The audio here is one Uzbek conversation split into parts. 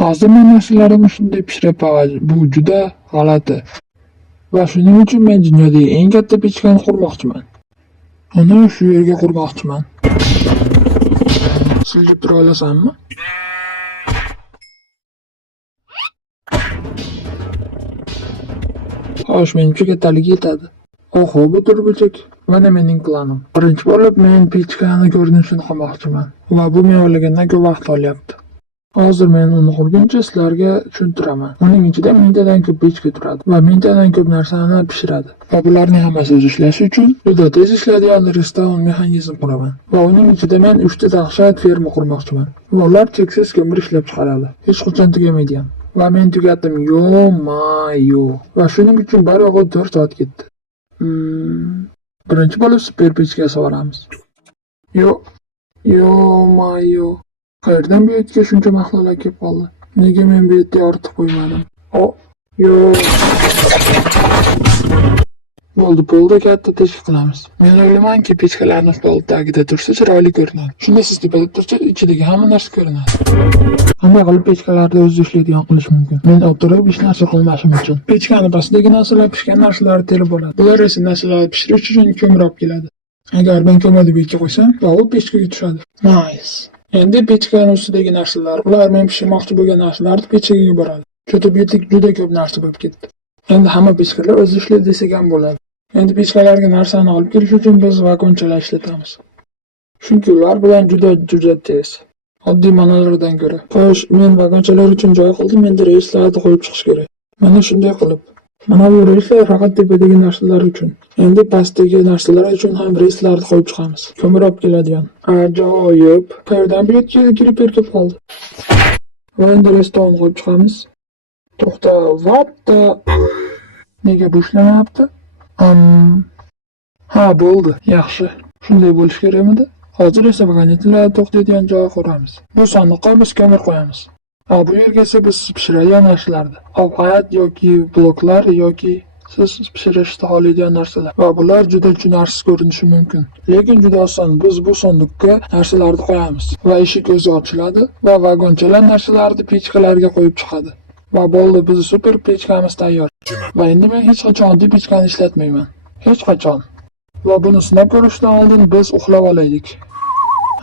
Hozir men narsalarimni shunday pishiraman, bu juda g'alati. Va shuning uchun men dunyodagi eng katta pechkani qurmoqchiman. Uni shu yerga qurmoqchiman. Siljib tura olasanmi? Xo'sh, menimcha kattaligi yetadi. Oho, bu turbichak. Mana mening planim. Birinchi bo'lib men pechkani ko'rinishini qilmoqchiman. Va bu men o'ylagandan ko'p vaqt olyapti. Hozir men uni qurguncha sizlarga tushuntiraman. Uning ichida mingtadan ko'p pechka turadi va mingtadan ko'p narsani pishiradi. Va bularning hammasi o'z ishlashi uchun juda tez ishlaydigan restoran mexanizm quraman. Va uning ichida men 3 ta dahshat ferma qurmoqchiman. Va ular cheksiz ko'mir ishlab chiqaradi. Hech qachon tugamaydigan. Va men tugatdim. Yo. Va shuning uchun bari yo'g'i 4 soat ketdi. Birinchi bo'lib super pechka sovuramiz. Yo. Qayerdan bu yerga shuncha mahsulotlar kelib qoldi? Nega men bu yerga yoritib qo'ymadim? Bo'ldi, katta teshik qilamiz. Men o'ylaymanki, pechkalarning stol tagida tursa chiroyli ko'rinadi. Shunda siz tepada tursa ichidagi hamma narsa ko'rinadi. Qanday qilib pechkalarni o'zi ishlaydigan qilish mumkin? Men o'tirib hech narsa qilmashim uchun pechkani pastidagi narsalar pishgan narsalarni terib oladi. Bular esa narsalarni pishirish uchun ko'mir olib keladi. Agar men ko'mirni bu yerga qo'ysam, u pechkaga tushadi. Nice. Endi pechkani ustidagi narsalar, ular men pishirmoqchi bo'lgan narsalarni pechkaga yuboradi. Juda ko'p narsa bo'lib ketdi. Endi hamma pechkalar o'zi ishlaydi desak ham bo'ladi. Endi pechkalarga narsani olib kelish uchun biz vagonchalar ishlatamiz. Chunki ular bilan juda tez. Oddiy manalardan ko'ra. Xo'sh, men vagonchalar uchun joy qildim, endi reyslarni qo'yib chiqish kerak. Mana shunday qilib. Mana bu reyslar faqat tepadagi narsalar uchun. Endi pastdagi narsalar uchun ham reyslarni qo'yib chiqamiz. Ko'mir olib keladigan. Ajoyib. Qayerdan bu yerga kirib kelib qoldi? Va endi restoran qo'yib chiqamiz. To'xta, vatta. Nega bu ishlamayapti? Ha, bo'ldi. Yaxshi. Shunday bo'lish kerakmidi? Hozir esa vagonetlarni to'xtaydigan joy quramiz. Bu sandiqqa biz ko'mir qo'yamiz. Bu yerga esa biz pishiradigan narsalarni, ovqat yoki bloklar yoki siz pishirishni xohlaydigan narsalar. Va bular juda tushunarsiz ko'rinishi mumkin. Lekin juda oson. Biz bu sandiqqa narsalarni qo'yamiz va eshik o'zi ochiladi va vagonchalar narsalarni pechkalarga qo'yib chiqadi. Va bo'ldi, bizning super pechkamiz tayyor. Va endi men hech qachon oddiy pechkani ishlatmayman. Hech qachon. Va buni sinab ko'rishdan oldin biz uxlab olaylik.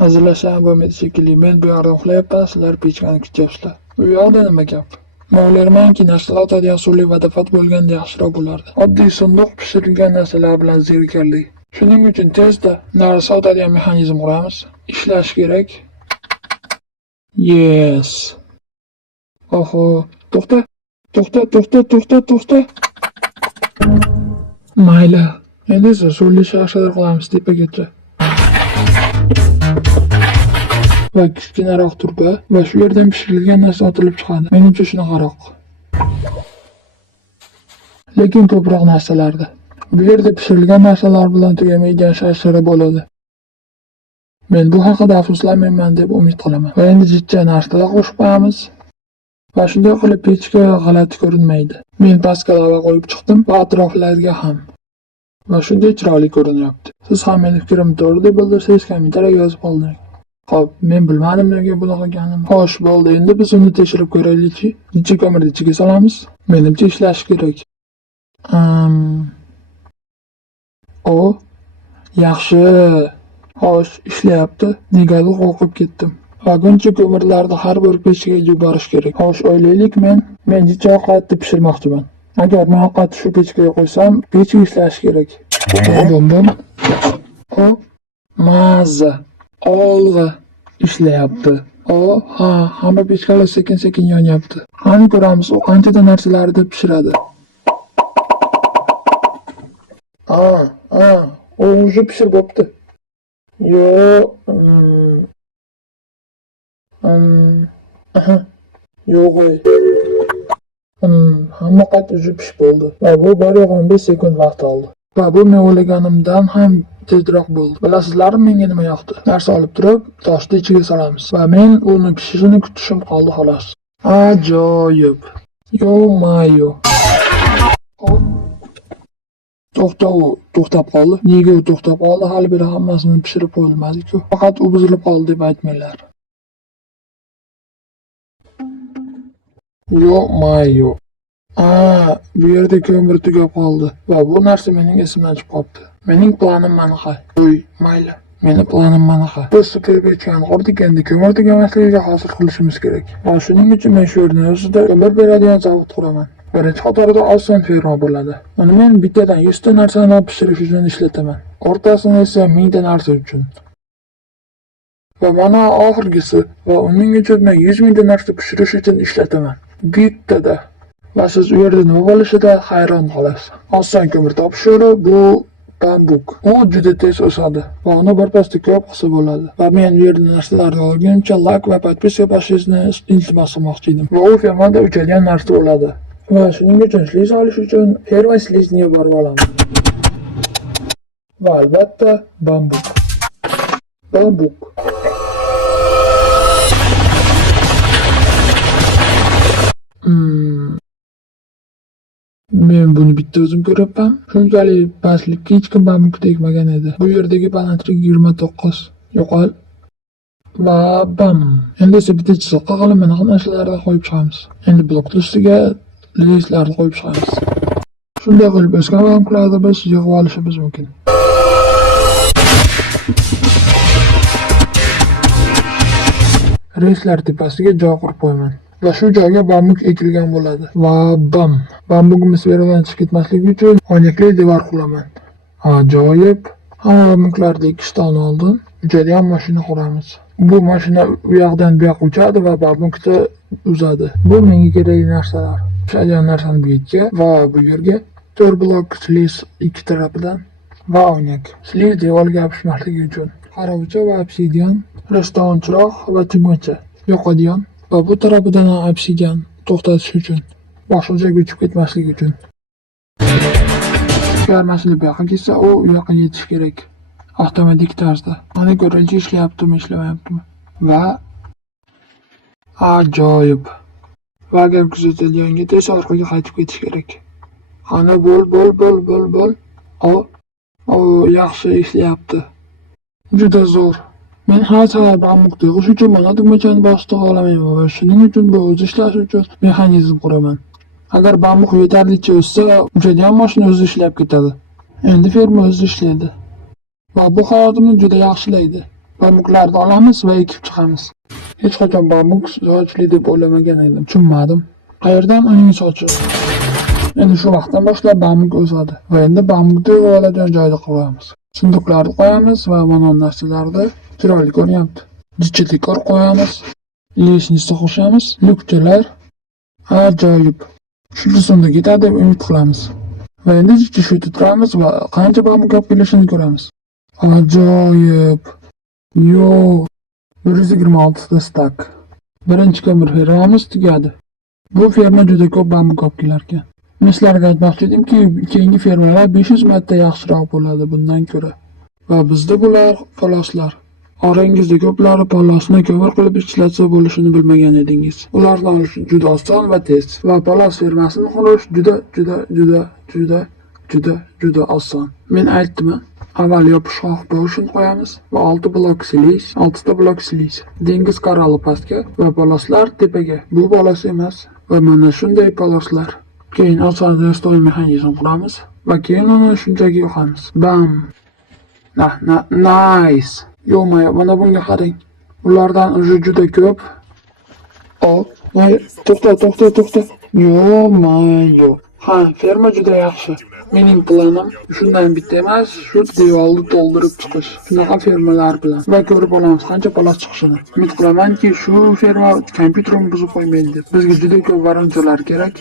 Hazillashgan bo'lmaydi shekilli. Men bu yerda uxlayapman, sizlar pechkani kutyapsizlar. Bu yoqda nima gap? Men o'ylaymanki, narsalar otadigan suvli vodopad bo'lganda yaxshiroq bo'lardi. Oddiy sunduq pishirilgan narsalar bilan zerikarli. Shuning uchun tezda narsa otadigan mexanizm quramiz. Ishlash kerak. Yes. Oho, to'xta. Mayli. Endi esa suvli sharshalar qilamiz tepagacha. Va kichkinaroq turba va shu yerdan pishirilgan narsa otilib chiqadi. Menimcha shunaqaroq. Lekin ko'proq narsalarda. Bu yerda pishirilgan narsalar bilan tugamaydigan sharshara bo'ladi. Men bu haqida afsuslanmayman deb umid qilaman. Va endi jichcha narsalar qo'shib qo'yamiz. Va shunday qilib pechka g'alati ko'rinmaydi. Men pastga lava qo'yib chiqdim va atroflarga ham. Va shunday chiroyli ko'rinyapti. Siz ham meni fikrimni to'g'ri deb bildirsangiz kommentariyga yozib qoldiring. Xo'p, men bilmadim nega bunaqa qilganimni. Xo'sh, bo'ldi. Endi biz uni tekshirib ko'raylikchi. Jichcha ko'mirni ichiga solamiz. Menimcha ishlashi kerak. Yaxshi. Xo'sh, ishlayapti. Negadir qo'rqib ketdim. Vagoncha ko'mirlarni har bir pechkaga yuborish kerak. Xo'sh, o'ylaylik men jichcha ovqatni pishirmoqchiman. Agar men ovqatni shu pechkaga qo'ysam, pechka ishlashi kerak. Bom. Maza. Olg'a ishlayapti. Hamma pechkalar sekin yonyapti. Qani ko'ramiz, u qanchada narsalarni pishiradi. U уже pishirib bo'pti. Yo'q. Hamma qat уже pishib bo'ldi. Va bu 15 sekund vaqt oldi. Va bu men o'ylaganimdan ham tezroq bo'ldi. Bilasizlarmi menga nima yoqdi? Narsa olib turib, toshni ichiga solamiz. Va men uni pishishini kutishim qoldi xolos. Ajoyib. Yo-mayo. To'xtab qoldi. Nega u to'xtab qoldi? Hali beri hammasini pishirib qo'yilmadi-ku. Faqat u buzilib qoldi deb aytmanglar. Yo'q, yo'q. Bu yerda ko'mir tugab qoldi va bu narsa mening esimdan chiqib qolibdi. Mening planim manaqa. Mayli. Meni planim manaqa. Biz superbechani qurdik, endi ko'mir tugamasligiga hosil qilishimiz kerak. Va shuning uchun men shu yerning o'zida ko'mir beradigan zavod quraman. Birinchi qatorda oson ferma bo'ladi. Uni men bittadan 100 ta narsani pishirish uchun ishlataman. O'rtasini esa 1000 ta narsa uchun. Va mana oxirgisi va uning uchun men 100 ming ta narsa pishirish uchun ishlataman. Bittada. Va siz u yerda nima bo'lishida hayron qolasiz. Oson ko'mir topish yo'li bu bambuk. U juda tez o'sadi va uni birpasda ko'p qilsa bo'ladi. Va men u yerda narsalarni olguncha like va podpiska bosishingizni iltimos qilmoqchi edim. Va u fermada uchadigan narsa bo'ladi. Va shuning uchun shliz olish uchun ferma shlizni yuborib olaman. Va albatta bambuk. Men buni bitta o'zim ko'ryapman. Shunchalik pastlikka hech kim bambuk tegmagan edi. Bu yerdagi balandlik 29. Yo'qol. Va bam. Endi esa bitta chiziqqa qilib mana qanday narsalarni qo'yib chiqamiz. Endi blokni ustiga leslarni qo'yib chiqamiz. Shunday qilib o'sgan banklarni biz yig'ib olishimiz mumkin. Reyslar tepasiga joy qurib qo'yaman. Va shu joyga bambuk ekilgan bo'ladi. Va bam. Bambugimiz yerdan chiqib ketmasligi uchun oynakli devor quraman. Ajoyib. Hamma bambuklarni ikkitadan oldin uchadigan mashina quramiz. Bu mashina u yoqdan bu yoqqa uchadi va bambukni uzadi. Bu menga kerakli narsalar. Uchadigan narsani bu yerga va bu yerga 4 blok sliz ikki tarafidan va oynak. Sliz devorga yopishmasligi uchun. Qarovicha va obsidian, reston chiroq va tugmacha. Yo'qadigan va bu tarafidan obsidian to'xtatish uchun. Boshqa joyga uchib ketmasligi uchun. Agar mashina bu yoqqa ketsa, u yoqqa yetish kerak. Avtomatik tarzda. Mana ko'rinchi ishlayaptimi, ishlamayaptimi. Va ajoyib. Va agar kuzatilganga tez orqaga qaytib ketish kerak. Qani bo'l. Yaxshi ishlayapti. Juda zo'r. Men har safar bambuk teg'ish uchun mana tugmachani bosib olaman va shuning uchun bu o'zi ishlashi uchun mexanizm quraman. Agar bambuk yetarlicha o'ssa, uchadigan mashina o'zi ishlab ketadi. Endi ferma o'zi ishlaydi. Va bu hayotimni juda yaxshilaydi. Bambuklarni olamiz va ekib chiqamiz. Hech qachon bambuk sochli deb o'ylamagan edim, tushunmadim. Qayerdan uning sochi? Endi shu vaqtdan boshlab bambuk o'sadi va endi bambukni oladigan joyda quramiz. Sunduqlarni qo'yamiz va mana narsalarni chiroyli ko'ryapti. Jicha dekor qo'yamiz, leshnisni qo'shamiz, lukchalar. Ajoyib. Shuncha so'mda ketadi deb umid qilamiz. Va endi jicha shu turamiz va qancha bambuk olib kelishini ko'ramiz. Ajoyib. 126 ta stak. Birinchi ko'mir fermamiz tugadi. Bu ferma juda ko'p bambuk olib kelar ekan. Men sizlarga aytmoqchi edimki, keyingi fermalar 500 marta yaxshiroq bo'ladi bundan ko'ra. Va bizda bular poloslar. Orangizda ko'plari polosni ko'mir qilib ishlatsa bo'lishini bilmagan edingiz. Ularni olish juda oson va tez. Va polos fermasini qurish juda oson. Men aytdim, avval yopishqoq bo'shun qo'yamiz va 6 blok siliz, 6 ta blok siliz. Dengiz koralli pastga va poloslar tepaga. Bu polos emas va mana shunday poloslar. Keyin oson restoran mexanizm quramiz va keyin uni shunchaki yoqamiz. Bam. Nice. Yo'q, mana bunga qarang. Ulardan juda ko'p. To'xta. Yo'q. Ha, ferma juda yaxshi. Mening planim shundan bitta emas, shu devorni to'ldirib chiqish. Shunaqa fermalar bilan va ko'rib olamiz qancha polos chiqishini. Umid qilamanki, shu ferma kompyuterimni buzib qo'ymaydi deb. Bizga juda ko'p varonchalar kerak.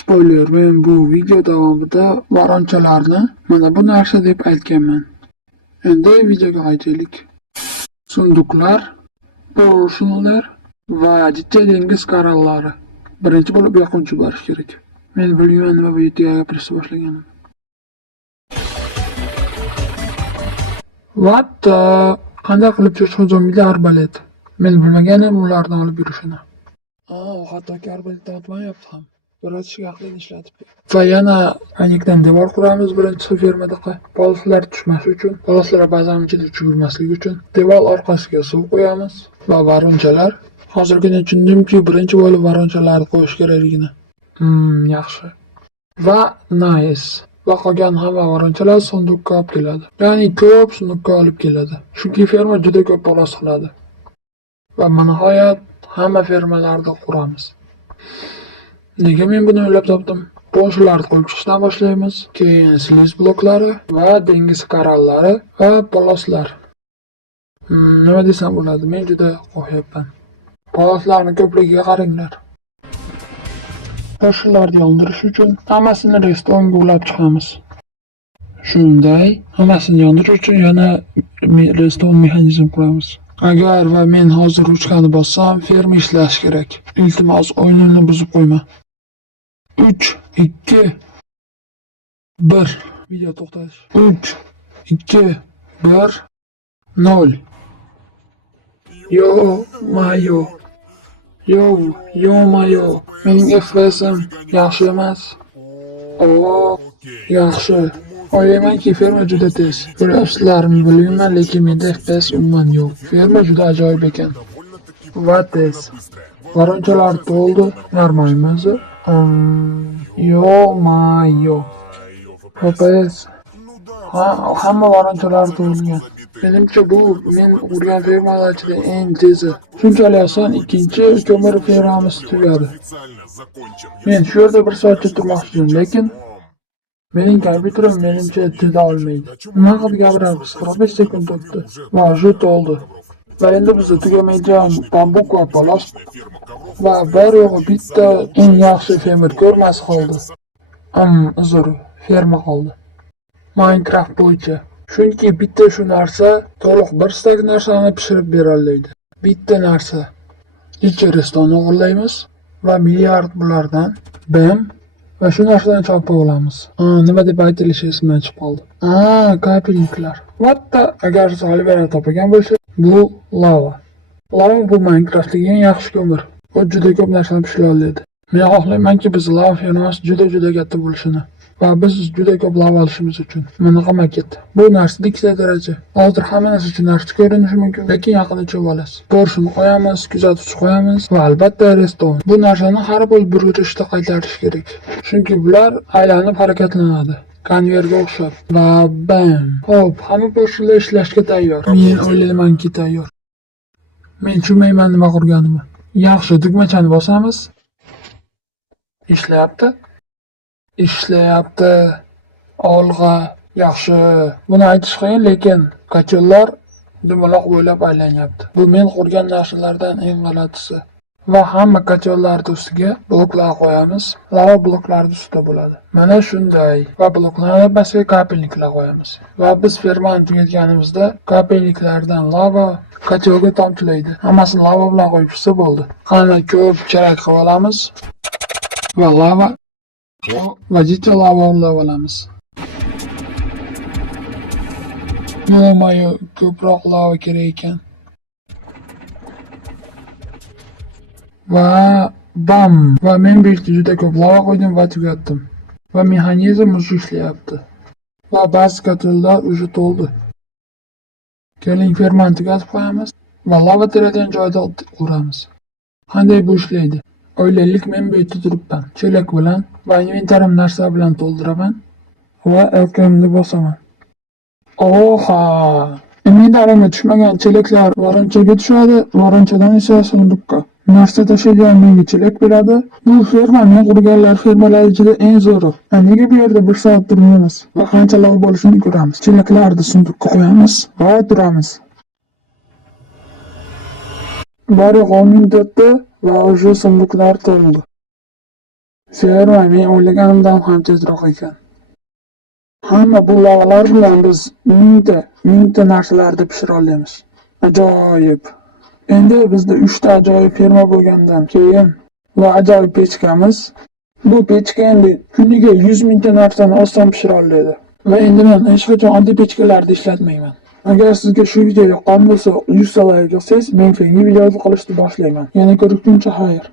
Spoiler, men bu video davomida varonchalarni mana bu narsa deb aytganman. Endi videoga qaytaylik. Sunduqlar, porshunlar va jicha dengiz korallari. Birinchi bo'lib yoquvchi borish kerak. Men bilmayman nima bu yerga gapirishni boshlaganim. Qanday qilib cho'chqa zombilar arbalet? Men bilmaganim ularni olib yurishini. Hattoki arbaletni otmayapti ham. Biroz shikastlik ishlatib. Va yana aynakdan devor quramiz birinchi fermadaqa. Poloslar tushmas uchun, poloslar ba'zan ichida tushib yurmasligi uchun devor orqasiga suv qo'yamiz va varonchalar Hozirgina tushundimki, birinchi bo'lib varonchalarni qo'yish kerakligini. Yaxshi. Va nice. Va qolgan hamma varonchalar sanduqqa olib keladi. Ya'ni ko'p sanduqqa olib keladi. Chunki ferma juda ko'p bolos qiladi. Va nihoyat hamma fermalarni quramiz. Nega men buni o'ylab topdim? Boshlarni qo'yib chiqishdan boshlaymiz. Keyin sliz bloklari va dengiz korallari va poloslar. Nima desam bo'ladi? Men juda qo'rqyapman. Poloslarni ko'pligiga qaranglar. Qo'shinlarni yondirish uchun hammasini restonga ulab chiqamiz. Shunday, hammasini yondirish uchun yana reston mexanizm quramiz. Agar va men hozir ruchkani bossam, ferma ishlashi kerak. Iltimos, o'yinimni buzib qo'yma. 3, 2, 1. Video to'xtatish. 3, 2, 1, 0. Yo mayo. Yo mayo. Mening FPS'im yaxshi emas. Yaxshi. O'ylaymanki ferma juda tez. Bilasizlarmi bilmayman, lekin menda FPS umuman yo'q. Ferma juda ajoyib ekan. Va tez. Varonchalar to'ldi. Normalmi o'zi? Yo mayo. FPS. Hamma varonchalar to'lgan. Menimcha bu men urgan fermalar ichida eng tezi. Shunchalik oson ikkinchi ko'mir fermamiz tugadi. Men shu yerda 1 soatcha turmoqchiman, lekin mening kompyuterim menimcha chida olmaydi. Nima qilib gapiramiz? 45 sekund o'tdi. Va shu to'ldi. Va endi bizda tugamaydigan bambuk va polos va bir yo'g'i bitta eng yaxshi fermer ko'rmasi qoldi. Uzr, ferma qoldi. Minecraft bo'yicha. Chunki bitta shu narsa to'liq bir stak narsani pishirib bera oladi. Bitta narsa. Ikki restorani o'g'irlaymiz va milliard bulardan bam va shu narsadan chopib olamiz. Nima deb aytilishi esimdan chiqib qoldi. Kapelniklar. Agar solibera topagan bo'lsa, bu lava. Lava bu Minecraftdagi eng yaxshi ko'mir. U juda ko'p narsani pishira oladi. Men xohlaymanki biz lava fermasi juda katta bo'lishini va biz juda ko'p lava olishimiz uchun. Bunaqa maket. Bu narsa 2 daraja. Hozir hamma narsa uchun narsa ko'rinishi mumkin, lekin yaqinda tushib olasiz. Borshini qo'yamiz, kuzatuvchi qo'yamiz va albatta restoran. Bu narsani har bir urishda qaytarish kerak. Chunki bular aylanib harakatlanadi. Konverga o'xshab. Va bam. Xo'p, hamma boshlar ishlashga tayyor. Men o'ylaymanki tayyor. Men tushunmayman nima qurganimni. Yaxshi, tugmachani bosamiz. Ishlayapti. Olg'a. Yaxshi. Buni aytish qiyin, lekin kachollar dumaloq bo'ylab aylanyapti. Bu men qurgan narsalardan eng g'alatisi. Va hamma kachollarning ustiga bloklar qo'yamiz. Lava bloklarning ustida bo'ladi. Mana shunday. Va bloklarning pastga kapelniklar qo'yamiz. Va biz fermani tugatganimizda kapelniklardan lava kacholga tomchilaydi. Hammasini lava bilan qo'yib chiqsa bo'ldi. Qani ko'p charak qilib olamiz. Va lava va jicha lava olamiz. Yo-mayo, ko'proq lava kerak ekan. Va bam! Va men bu yerga juda ko'p lava qo'ydim va tugatdim. Va mexanizm o'zi ishlayapti. Va ba'zi katellar o'zi to'ldi. Keling, fermani tugatib qo'yamiz va lava teradigan joyda uramiz. Qanday bu ishlaydi? O'ylaylik, men bu yerda turibman. Chelak bilan va inventarim narsa bilan to'ldiraman va LKMni bosaman. Inventarimga tushmagan chelaklar varonchaga tushadi, varonchadan esa sanduqqa. Narsa tashiydigan menga chelak beradi. Bu ferma men qurganlar fermalar ichida eng zo'ri. Nega bu yerda 1 soat turmaymiz va qancha lava bo'lishini ko'ramiz. Chelaklarni sanduqqa qo'yamiz va turamiz. Bari 10 minutda va o'sha sanduqlar to'ldi. Ferma men o'ylaganimdan ham tezroq ekan. Hamma bu lavalar bilan biz mingta narsalarni pishira olamiz. Ajoyib. Endi bizda 3 ta ajoyib ferma bo'lgandan keyin va ajoyib pechkamiz. Bu pechka endi kuniga 100 mingta narsani oson pishira oladi. Va endi men hech qachon oddiy pechkalarda ishlatmayman. Agar sizga shu video yoqqan bo'lsa, 100 like yoqsangiz, men keyingi videoni qilishni boshlayman. Yana ko'rishguncha xayr.